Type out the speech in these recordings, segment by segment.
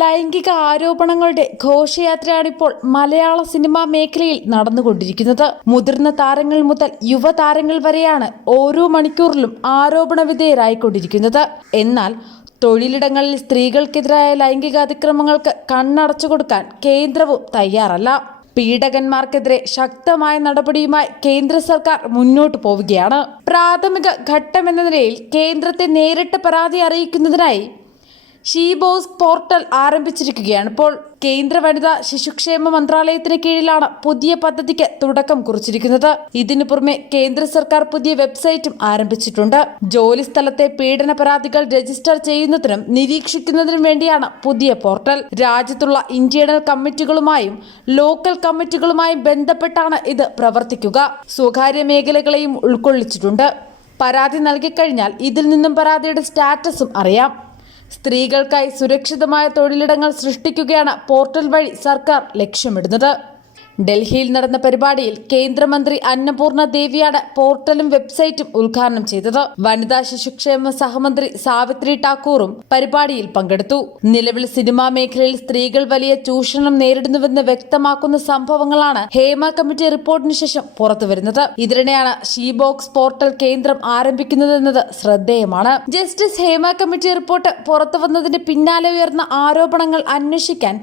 ലൈംഗിക ആരോപണങ്ങളുടെ ഘോഷയാത്രയാണിപ്പോൾ മലയാള സിനിമാ മേഖലയിൽ നടന്നുകൊണ്ടിരിക്കുന്നത്. മുതിർന്ന താരങ്ങൾ മുതൽ യുവതാരങ്ങൾ വരെയാണ് ഓരോ മണിക്കൂറിലും ആരോപണ വിധേയരായിക്കൊണ്ടിരിക്കുന്നത്. എന്നാൽ തൊഴിലിടങ്ങളിൽ സ്ത്രീകൾക്കെതിരായ ലൈംഗിക അതിക്രമങ്ങൾക്ക് കണ്ണടച്ചു കൊടുക്കാൻ കേന്ദ്രവും തയ്യാറല്ല. പീഡകന്മാർക്കെതിരെ ശക്തമായ നടപടിയുമായി കേന്ദ്ര സർക്കാർ മുന്നോട്ട് പോവുകയാണ്. പ്രാഥമിക ഘട്ടമെന്ന നിലയിൽ കേന്ദ്രത്തെ നേരിട്ട് പരാതി അറിയിക്കുന്നതിനായി ഷീബോസ് പോർട്ടൽ ആരംഭിച്ചിരിക്കുകയാണ്. ഇപ്പോൾ കേന്ദ്ര വനിതാ ശിശുക്ഷേമ മന്ത്രാലയത്തിന് കീഴിലാണ് പുതിയ പദ്ധതിക്ക് തുടക്കം കുറിച്ചിരിക്കുന്നത്. ഇതിനു പുറമെ കേന്ദ്ര സർക്കാർ പുതിയ വെബ്സൈറ്റും ആരംഭിച്ചിട്ടുണ്ട്. ജോലി സ്ഥലത്തെ പീഡന പരാതികൾ രജിസ്റ്റർ ചെയ്യുന്നതിനും നിരീക്ഷിക്കുന്നതിനും വേണ്ടിയാണ് പുതിയ പോർട്ടൽ. രാജ്യത്തുള്ള ഇന്റേണൽ കമ്മിറ്റികളുമായും ലോക്കൽ കമ്മിറ്റികളുമായും ബന്ധപ്പെട്ടാണ് ഇത് പ്രവർത്തിക്കുക. സ്വകാര്യ മേഖലകളെയും ഉൾക്കൊള്ളിച്ചിട്ടുണ്ട്. പരാതി നൽകിക്കഴിഞ്ഞാൽ ഇതിൽ നിന്നും പരാതിയുടെ സ്റ്റാറ്റസും അറിയാം. സ്ത്രീകൾക്കായി സുരക്ഷിതമായ തൊഴിലിടങ്ങൾ സൃഷ്ടിക്കുകയാണ് പോർട്ടൽ വഴി സർക്കാർ ലക്ഷ്യമിടുന്നത്. ഡൽഹിയിൽ നടന്ന പരിപാടിയിൽ കേന്ദ്രമന്ത്രി അന്നപൂർണ ദേവിയാണ് പോർട്ടലും വെബ്സൈറ്റും ഉദ്ഘാടനം ചെയ്തത്. വനിതാ ശിശുക്ഷേമ സഹമന്ത്രി സാവിത്രി ഠാക്കൂറും പരിപാടിയിൽ പങ്കെടുത്തു. നിലവിൽ സിനിമാ മേഖലയിൽ സ്ത്രീകൾ വലിയ ചൂഷണം നേരിടുന്നുവെന്ന് വ്യക്തമാക്കുന്ന സംഭവങ്ങളാണ് ഹേമ കമ്മിറ്റി റിപ്പോർട്ടിന് ശേഷം പുറത്തുവരുന്നത്. ഇതിനിടെയാണ് ഷീബോക്സ് പോർട്ടൽ കേന്ദ്രം ആരംഭിക്കുന്നതെന്നത് ശ്രദ്ധേയമാണ്. ജസ്റ്റിസ് ഹേമ കമ്മിറ്റി റിപ്പോർട്ട് പുറത്തുവന്നതിന് പിന്നാലെ ഉയർന്ന ആരോപണങ്ങൾ അന്വേഷിക്കാൻ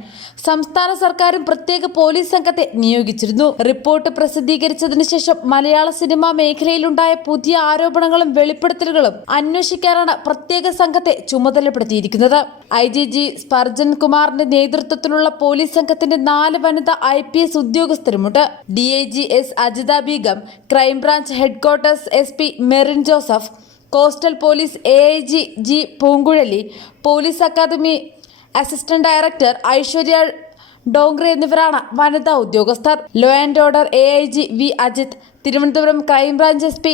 സംസ്ഥാന സർക്കാരും പ്രത്യേക പോലീസ് സംഘത്തെ നിയോഗിച്ചിരുന്നു. റിപ്പോർട്ട് പ്രസിദ്ധീകരിച്ചതിനു ശേഷം മലയാള സിനിമാ മേഖലയിലുണ്ടായ പുതിയ ആരോപണങ്ങളും വെളിപ്പെടുത്തലുകളും അന്വേഷിക്കാനാണ് പ്രത്യേക സംഘത്തെ ചുമതലപ്പെടുത്തിയിരിക്കുന്നത്. IGG സ്പർജൻ കുമാറിന്റെ നേതൃത്വത്തിലുള്ള പോലീസ് സംഘത്തിന്റെ 4 വനിതാ IPS ഉദ്യോഗസ്ഥരുമുണ്ട്. DIG S Ajitha Begum, crime branch headquarters SP Merin Joseph, coastal police AIG G Poonkuzhali, police academy assistant director Aishwarya Dongre എന്നിവരാണ് വനിതാ ഉദ്യോഗസ്ഥർ. Law and order AIG V Ajith, Thiruvananthapuram crime branch SP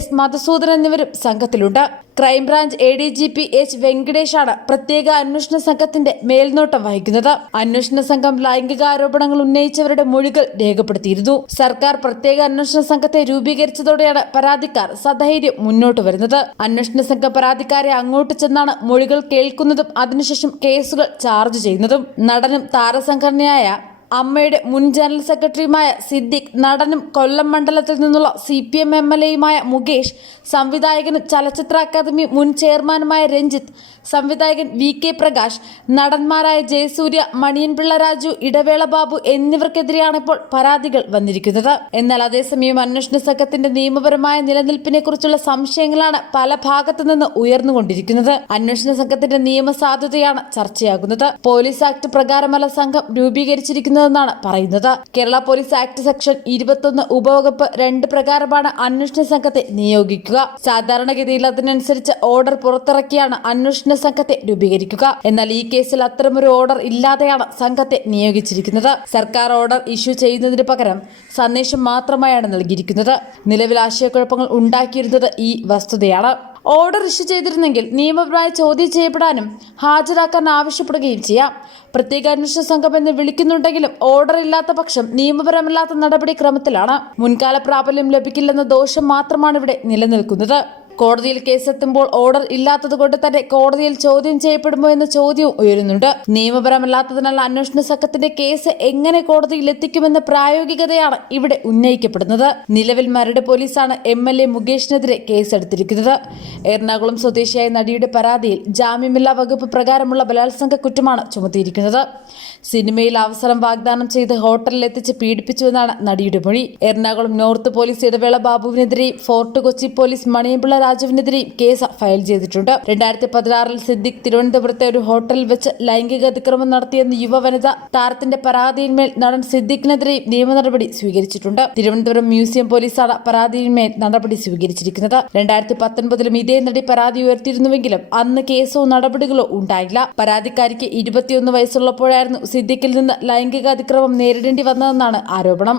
S Madhusoodan എന്നിവരും സംഘത്തിലുണ്ട്. ക്രൈംബ്രാഞ്ച് ADGP H വെങ്കടേഷാണ് പ്രത്യേക അന്വേഷണ സംഘത്തിന്റെ മേൽനോട്ടം വഹിക്കുന്നത്. അന്വേഷണ സംഘം ലൈംഗികാരോപണങ്ങൾ ഉന്നയിച്ചവരുടെ മൊഴികൾ രേഖപ്പെടുത്തിയിരുന്നു. സർക്കാർ പ്രത്യേക അന്വേഷണ സംഘത്തെ രൂപീകരിച്ചതോടെയാണ് പരാതിക്കാർ സധൈര്യം മുന്നോട്ട് വരുന്നത്. അന്വേഷണ സംഘം പരാതിക്കാരെ അങ്ങോട്ട് ചെന്നാണ് മൊഴികൾ കേൾക്കുന്നതും അതിനുശേഷം കേസുകൾ ചാർജ് ചെയ്യുന്നതും. നടനും താരസംഘടനയായ അമ്മയുടെ മുൻ ജനറൽ സെക്രട്ടറിയുമായ സിദ്ദിഖ്, നടനും കൊല്ലം മണ്ഡലത്തിൽ നിന്നുള്ള CPM MLAയുമായ മുകേഷ്, സംവിധായകനും ചലച്ചിത്ര അക്കാദമി മുൻ ചെയർമാനുമായ രഞ്ജിത്ത്, സംവിധായകൻ VK പ്രകാശ്, നടന്മാരായ ജയസൂര്യ, മണിയൻപിള്ള രാജു, ഇടവേള ബാബു എന്നിവർക്കെതിരെയാണ് ഇപ്പോൾ പരാതികൾ വന്നിരിക്കുന്നത്. എന്നാൽ അതേസമയം അന്വേഷണ സംഘത്തിന്റെ നിയമപരമായ നിലനിൽപ്പിനെ കുറിച്ചുള്ള സംശയങ്ങളാണ് പല ഭാഗത്തു നിന്ന് ഉയർന്നുകൊണ്ടിരിക്കുന്നത്. അന്വേഷണ സംഘത്തിന്റെ നിയമസാധുതയാണ് ചർച്ചയാകുന്നത്. പോലീസ് ആക്ട് പ്രകാരമല്ല സംഘം രൂപീകരിച്ചിരിക്കുന്നതെന്നാണ് പറയുന്നത്. കേരള പോലീസ് ആക്ട് സെക്ഷൻ 21 ഉപവകുപ്പ് 2 പ്രകാരമാണ് അന്വേഷണ സംഘത്തെ നിയോഗിക്കുക. സാധാരണഗതിയിൽ അതിനനുസരിച്ച് ഓർഡർ പുറത്തിറക്കിയാണ് അന്വേഷണ സംഘത്തെ രൂപീകരിക്കുക. എന്നാൽ ഈ കേസിൽ അത്തരമൊരു ഓർഡർ ഇല്ലാതെയാണ് സംഘത്തെ നിയോഗിച്ചിരിക്കുന്നത്. സർക്കാർ ഓർഡർ ഇഷ്യൂ ചെയ്യുന്നതിന് പകരം സന്ദേശം മാത്രമായാണ് നൽകിയിരിക്കുന്നത്. നിലവിൽ ആശയക്കുഴപ്പങ്ങൾ ഉണ്ടാക്കിയിരുന്നത് ഈ വസ്തുതയാണ്. ഓർഡർ ഇഷ്യൂ ചെയ്തിരുന്നെങ്കിൽ നിയമപരമായി ചോദ്യം ചെയ്യപ്പെടാനും ഹാജരാക്കാൻ ആവശ്യപ്പെടുകയും ചെയ്യാം. പ്രത്യേക അന്വേഷണ സംഘം എന്ന് വിളിക്കുന്നുണ്ടെങ്കിലും ഓർഡർ ഇല്ലാത്ത പക്ഷം നിയമപരമല്ലാത്ത നടപടിക്രമത്തിലാണ്. മുൻകാല പ്രാബല്യം ലഭിക്കില്ലെന്ന ദോഷം മാത്രമാണ് ഇവിടെ നിലനിൽക്കുന്നത്. കോടതിയിൽ കേസെത്തുമ്പോൾ ഓർഡർ ഇല്ലാത്തതുകൊണ്ട് തന്നെ കോടതിയിൽ ചോദ്യം ചെയ്യപ്പെടുമോ എന്ന ചോദ്യവും ഉയരുന്നുണ്ട്. നിയമപരമല്ലാത്തതിനാൽ അന്വേഷണ സംഘത്തിന്റെ കേസ് എങ്ങനെ കോടതിയിൽ എത്തിക്കുമെന്ന പ്രായോഗികതയാണ് ഇവിടെ ഉന്നയിക്കപ്പെടുന്നത്. നിലവിൽ മരട് പോലീസാണ് MLA മുകേഷിനെതിരെ കേസെടുത്തിരിക്കുന്നത്. എറണാകുളം സ്വദേശിയായ നടിയുടെ പരാതിയിൽ ജാമ്യമില്ലാ വകുപ്പ് പ്രകാരമുള്ള ബലാത്സംഗ കുറ്റമാണ് ചുമത്തിയിരിക്കുന്നത്. സിനിമയിൽ അവസരം വാഗ്ദാനം ചെയ്ത് ഹോട്ടലിൽ എത്തിച്ച് പീഡിപ്പിച്ചുവെന്നാണ് നടിയുടെ മൊഴി. എറണാകുളം നോർത്ത് പോലീസ് ഇടവേള ബാബുവിനെതിരെയും ഫോർട്ട് കൊച്ചി പോലീസ് മണിയൻപിള്ള രാജുവിനെതിരെയും കേസ് ഫയൽ ചെയ്തിട്ടുണ്ട്. 2016 സിദ്ദിഖ് തിരുവനന്തപുരത്തെ ഒരു ഹോട്ടലിൽ വെച്ച് ലൈംഗിക അതിക്രമം നടത്തിയെന്ന യുവവനിത താരത്തിന്റെ പരാതിയിന്മേൽ നടൻ സിദ്ദിഖിനെതിരെയും നിയമ നടപടി സ്വീകരിച്ചിട്ടുണ്ട്. തിരുവനന്തപുരം മ്യൂസിയം പോലീസാണ് പരാതിയിന്മേൽ നടപടി സ്വീകരിച്ചിരിക്കുന്നത്. 2019 ഇതേ നടി പരാതി ഉയർത്തിയിരുന്നുവെങ്കിലും അന്ന് കേസോ നടപടികളോ ഉണ്ടായില്ല. പരാതിക്കാരിക്ക് 21 വയസ്സുള്ളപ്പോഴായിരുന്നു സിദ്ദിഖിൽ നിന്ന് ലൈംഗിക അതിക്രമം നേരിടേണ്ടി വന്നതെന്നാണ് ആരോപണം.